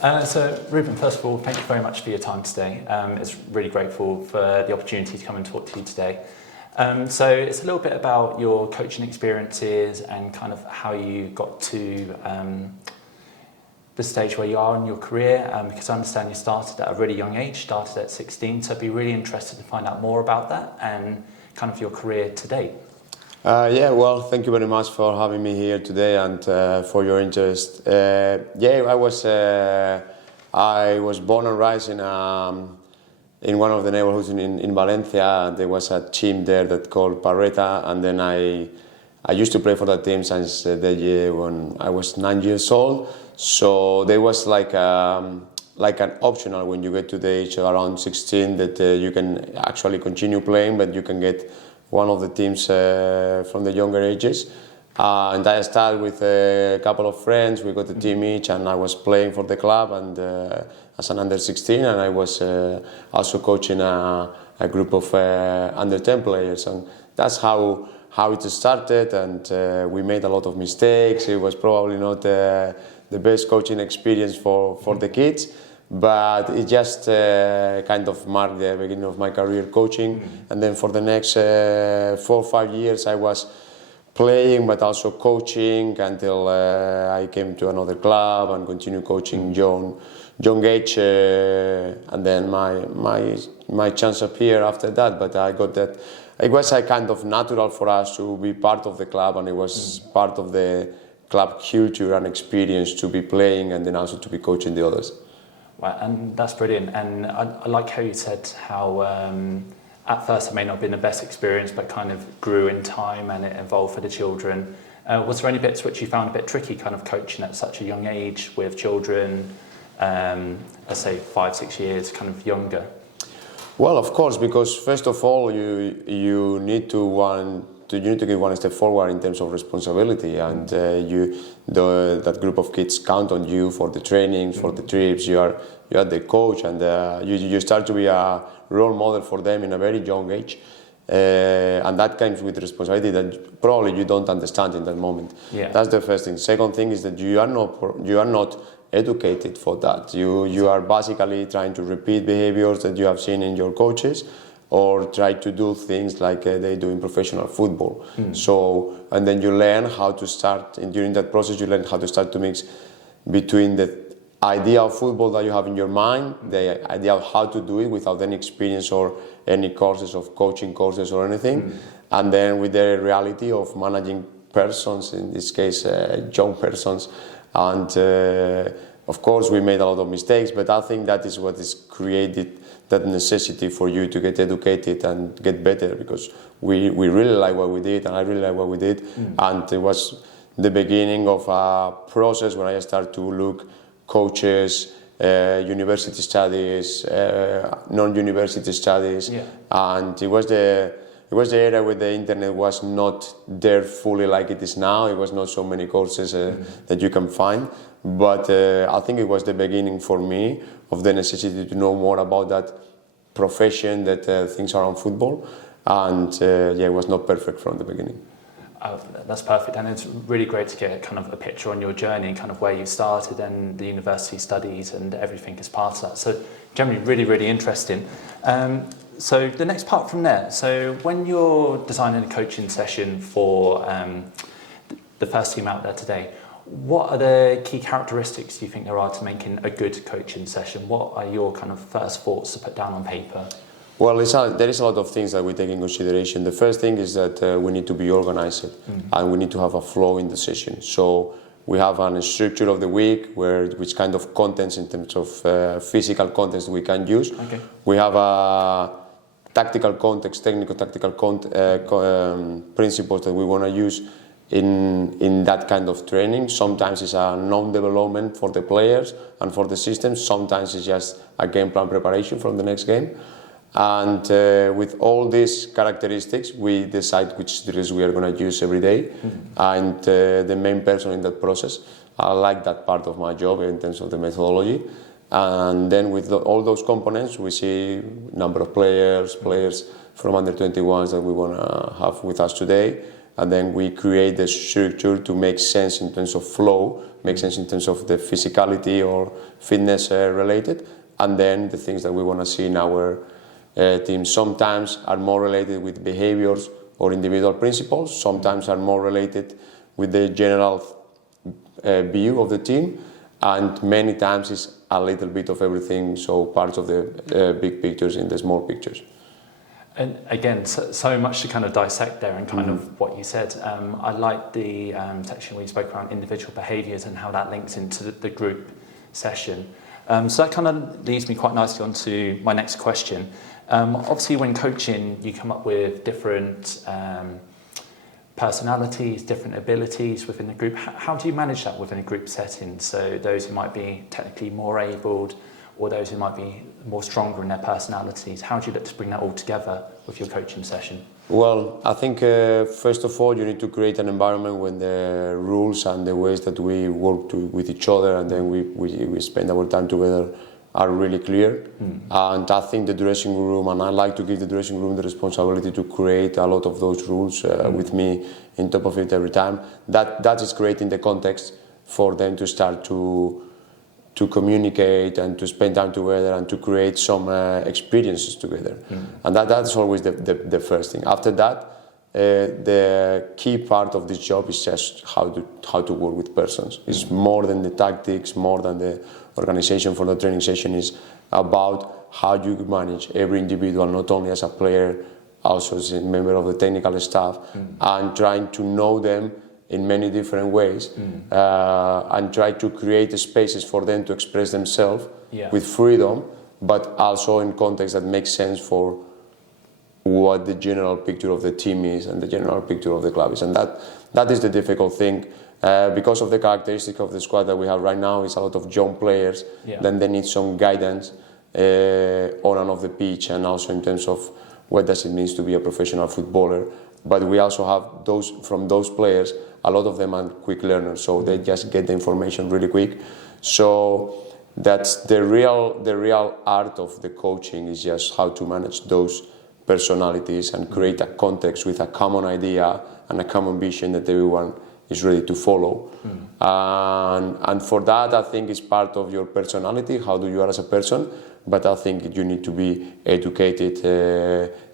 So Ruben, first of all, thank you very much for your time today. It's really grateful for the opportunity to come and talk to you today. So it's a little bit about your coaching experiences and kind of how you got to the stage where you are in your career, because I understand you started at a really young age, started at 16, so I'd be really interested to find out more about that and kind of your career to date. Well, thank you very much for having me here today and for your interest. I was born and raised in one of the neighborhoods in Valencia. There was a team there that called Parreta, and then I used to play for that team since the year when I was 9 years old. So there was like an optional when you get to the age around 16 that you can actually continue playing, but you can get one of the teams from the younger ages. And I started with a couple of friends. We got a team each, and I was playing for the club and as an under 16, and I was also coaching a group of under 10 players, and that's how it started. And we made a lot of mistakes. It was probably not the best coaching experience for the kids, but it just kind of marked the beginning of my career coaching. And then for the next 4 or 5 years I was playing but also coaching until I came to another club and continued coaching young age, and then my chance appeared after that. But I got that it was a kind of natural for us to be part of the club, and it was part of the club culture and experience to be playing and then also to be coaching the others. Right, and that's brilliant. And I like how you said how at first it may not have been the best experience, but kind of grew in time and it evolved for the children. Was there any bits which you found a bit tricky, kind of coaching at such a young age with children, let's say 5, 6 years, kind of younger? Well, of course, because first of all, you need to give one step forward in terms of responsibility, and that group of kids count on you for the training, for the trips. You are the coach, and you start to be a role model for them in a very young age, and that comes with responsibility that probably you don't understand in that moment. Yeah. That's the first thing. Second thing is that you are not educated for that. You are basically trying to repeat behaviors that you have seen in your coaches, or try to do things like they do in professional football. So, and then you learn how to start, and during that process you learn how to start to mix between the idea of football that you have in your mind, the idea of how to do it without any experience or any courses of coaching courses or anything, and then with the reality of managing persons, in this case young persons. And of course we made a lot of mistakes, but I think that is what is created that necessity for you to get educated and get better, because we really like what we did, and I really like what we did. And it was the beginning of a process when I started to look coaches, university studies, non-university studies. Yeah. And it was the era where the internet was not there fully like it is now. It was not so many courses that you can find, but I think it was the beginning for me of the necessity to know more about that profession, that things around football, and it was not perfect from the beginning. That's perfect, and it's really great to get kind of a picture on your journey, kind of where you started and the university studies and everything as part of that. So generally really, really interesting. So the next part from there, so when you're designing a coaching session for the first team out there today, what are the key characteristics you think there are to making a good coaching session? What are your kind of first thoughts to put down on paper? Well, there is a lot of things that we take in consideration. The first thing is that we need to be organized, and we need to have a flow in the session. So we have a structure of the week which kind of contents in terms of physical contents we can use. Okay. We have a tactical context, technical tactical principles that we want to use in that kind of training. Sometimes it's a non-development for the players and for the system. Sometimes it's just a game plan preparation from the next game. And with all these characteristics, we decide which drills we are going to use every day. And the main person in that process, I like that part of my job in terms of the methodology. And then with all those components, we see number of players from under 21s that we want to have with us today, and then we create the structure to make sense in terms of flow, make sense in terms of the physicality or fitness related, and then the things that we want to see in our team sometimes are more related with behaviors or individual principles, sometimes are more related with the general view of the team, and many times it's a little bit of everything, so parts of the big pictures in the small pictures. And again, so much to kind of dissect there and kind of what you said. I like the section where you spoke around individual behaviours and how that links into the group session. So that kind of leads me quite nicely onto my next question. Obviously, when coaching, you come up with different personalities, different abilities within the group. How do you manage that within a group setting? So those who might be technically more abled, or those who might be more stronger in their personalities, how do you look to bring that all together with your coaching session? Well, I think first of all you need to create an environment where the rules and the ways that we work with each other and then we spend our time together are really clear. And I think the dressing room, and I like to give the dressing room the responsibility to create a lot of those rules with me in top of it every time. That is creating the context for them to start to communicate and to spend time together and to create some experiences together. And that's always the first thing. After that, the key part of this job is just how to work with persons. It's more than the tactics, more than the organization for the training session. Is about how you manage every individual, not only as a player, also as a member of the technical staff, and trying to know them in many different ways, and try to create spaces for them to express themselves with freedom, but also in context that makes sense for what the general picture of the team is and the general picture of the club is. And that is the difficult thing, because of the characteristic of the squad that we have right now. Is a lot of young players, then they need some guidance on and off the pitch, and also in terms of what does it mean to be a professional footballer. But we also have those players, a lot of them are quick learners, so they just get the information really quick. So that's the real art of the coaching, is just how to manage those personalities and create a context with a common idea and a common vision that everyone is ready to follow. And for that, I think it's part of your personality, how you are as a person. But I think you need to be educated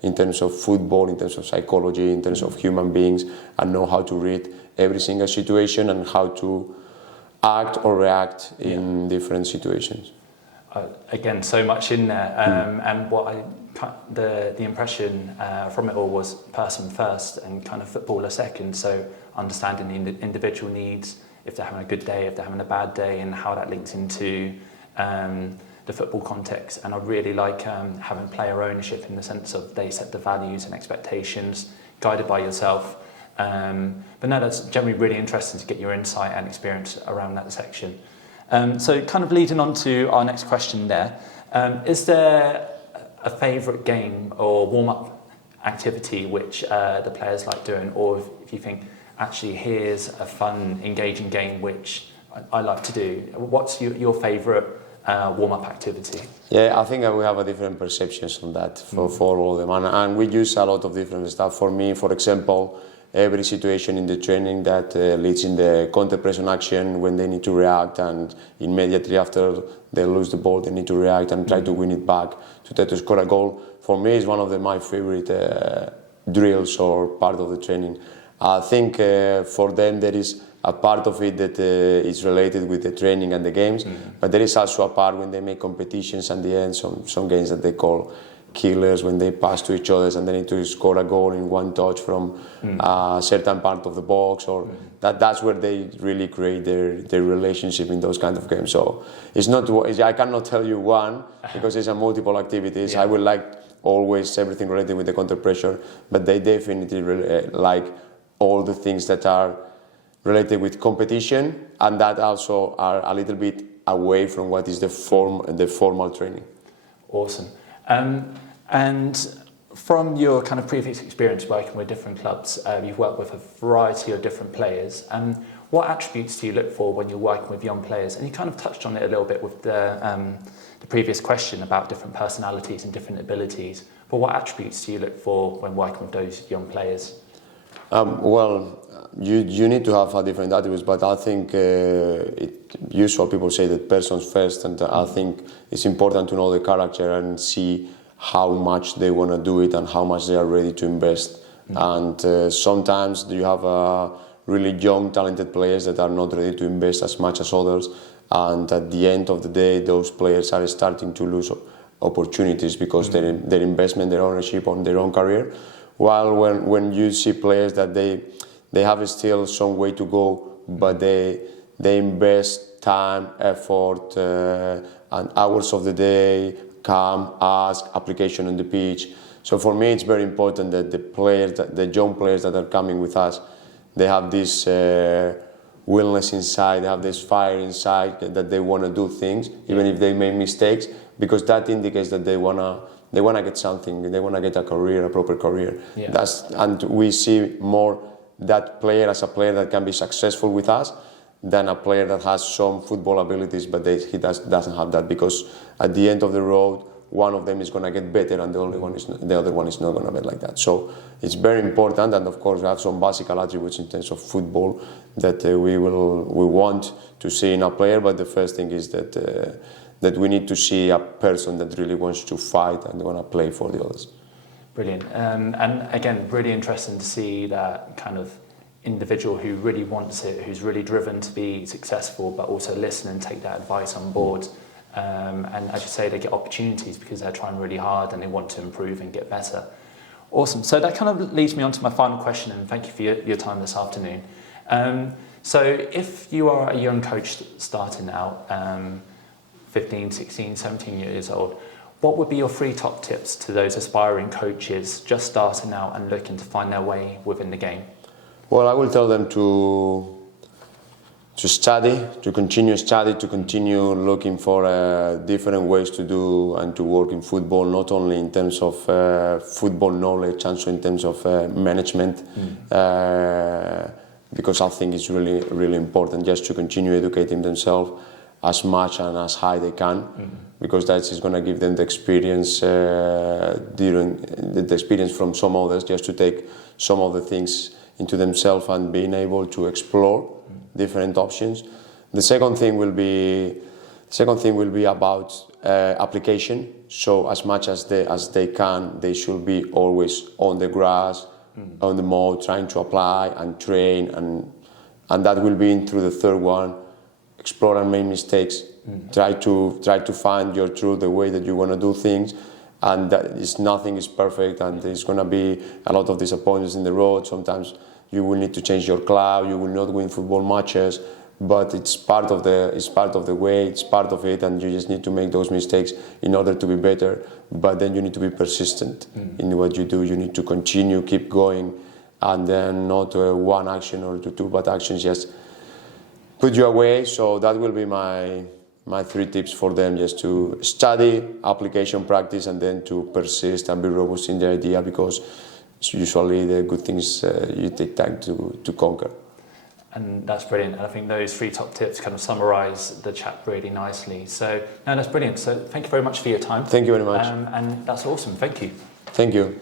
in terms of football, in terms of psychology, in terms of human beings, and know how to read every single situation and how to act or react in different situations. Again, so much in there, and what the impression from it all was person first and kind of footballer second. So understanding the individual needs, if they're having a good day, if they're having a bad day, and how that links into the football context. And I really like having player ownership in the sense of they set the values and expectations, guided by yourself. But no, that's generally really interesting to get your insight and experience around that section. So kind of leading on to our next question there, is there a favourite game or warm-up activity which the players like doing, or if you think, actually here's a fun, engaging game which I like to do? What's your favourite warm-up activity? Yeah, I think we have a different perceptions on that for all of them, and we use a lot of different stuff. For me, for example, every situation in the training that leads in the counter-pressing action, when they need to react and immediately after they lose the ball they need to react and try to win it back to try to score a goal, for me is one of my favorite drills or part of the training. I think for them there is a part of it that is related with the training and the games, but there is also a part when they make competitions and the end, some games that they call killers, when they pass to each other and they need to score a goal in one touch from a certain part of the box, or that's where they really create their relationship in those kind of games. So it's not, I cannot tell you one because it's a multiple activities. I would like always everything related with the counter pressure, but they definitely like all the things that are related with competition and that also are a little bit away from what is the formal training. Awesome. And from your kind of previous experience working with different clubs, you've worked with a variety of different players. What attributes do you look for when you're working with young players? And you kind of touched on it a little bit with the previous question about different personalities and different abilities. But what attributes do you look for when working with those young players? Well, you need to have a different attributes, but I think usual people say that persons first, and I think it's important to know the character and see how much they want to do it and how much they are ready to invest. And sometimes you have really young, talented players that are not ready to invest as much as others, and at the end of the day, those players are starting to lose opportunities because their investment, their ownership on their own career. While when you see players that they have still some way to go, but they invest time, effort, and hours of the day, come, ask, application on the pitch. So for me, it's very important that the young players that are coming with us, they have this willingness inside, they have this fire inside that they want to do things, even if they make mistakes, because that indicates that they wanna get something, they wanna get a career, a proper career. Yeah. And we see more that player as a player that can be successful with us than a player that has some football abilities, but he doesn't have that, because at the end of the road, one of them is going to get better and the other one is not going to be like that. So it's very important, and of course we have some basic attributes in terms of football that we want to see in a player, but the first thing is that we need to see a person that really wants to fight and want to play for the others. Brilliant. And again, really interesting to see that kind of individual who really wants it, who's really driven to be successful, but also listen and take that advice on board. And as you say, they get opportunities because they're trying really hard and they want to improve and get better. Awesome. So that kind of leads me on to my final question, and thank you for your time this afternoon. So if you are a young coach starting out, 15, 16, 17 years old, what would be your 3 top tips to those aspiring coaches just starting out and looking to find their way within the game? Well, I will tell them to study, to continue looking for different ways to do and to work in football, not only in terms of football knowledge, also in terms of management, because I think it's really, really important just to continue educating themselves as much and as high they can, because that is going to give them the experience, the experience from some others, just to take some of the things into themselves and being able to explore different options. The second thing will be about application. So as much as they can, they should be always on the grass, on the mold, trying to apply and train, and that will be through the third one. Explore and make mistakes. Try to find your truth, the way that you want to do things, and nothing is perfect, and there's going to be a lot of disappointments in the road. Sometimes you will need to change your club, you will not win football matches, but it's part of the way, it's part of it, and you just need to make those mistakes in order to be better. But then you need to be persistent in what you do. You need to continue, keep going, and then not one action or two bad actions just put you away. So that will be my 3 tips for them: just to study, application, practice, and then to persist and be robust in the idea, because usually the good things you take time to conquer. And that's brilliant. And I think those 3 top tips kind of summarise the chat really nicely. So, no, that's brilliant. So thank you very much for your time. Thank you very much. And that's awesome. Thank you. Thank you.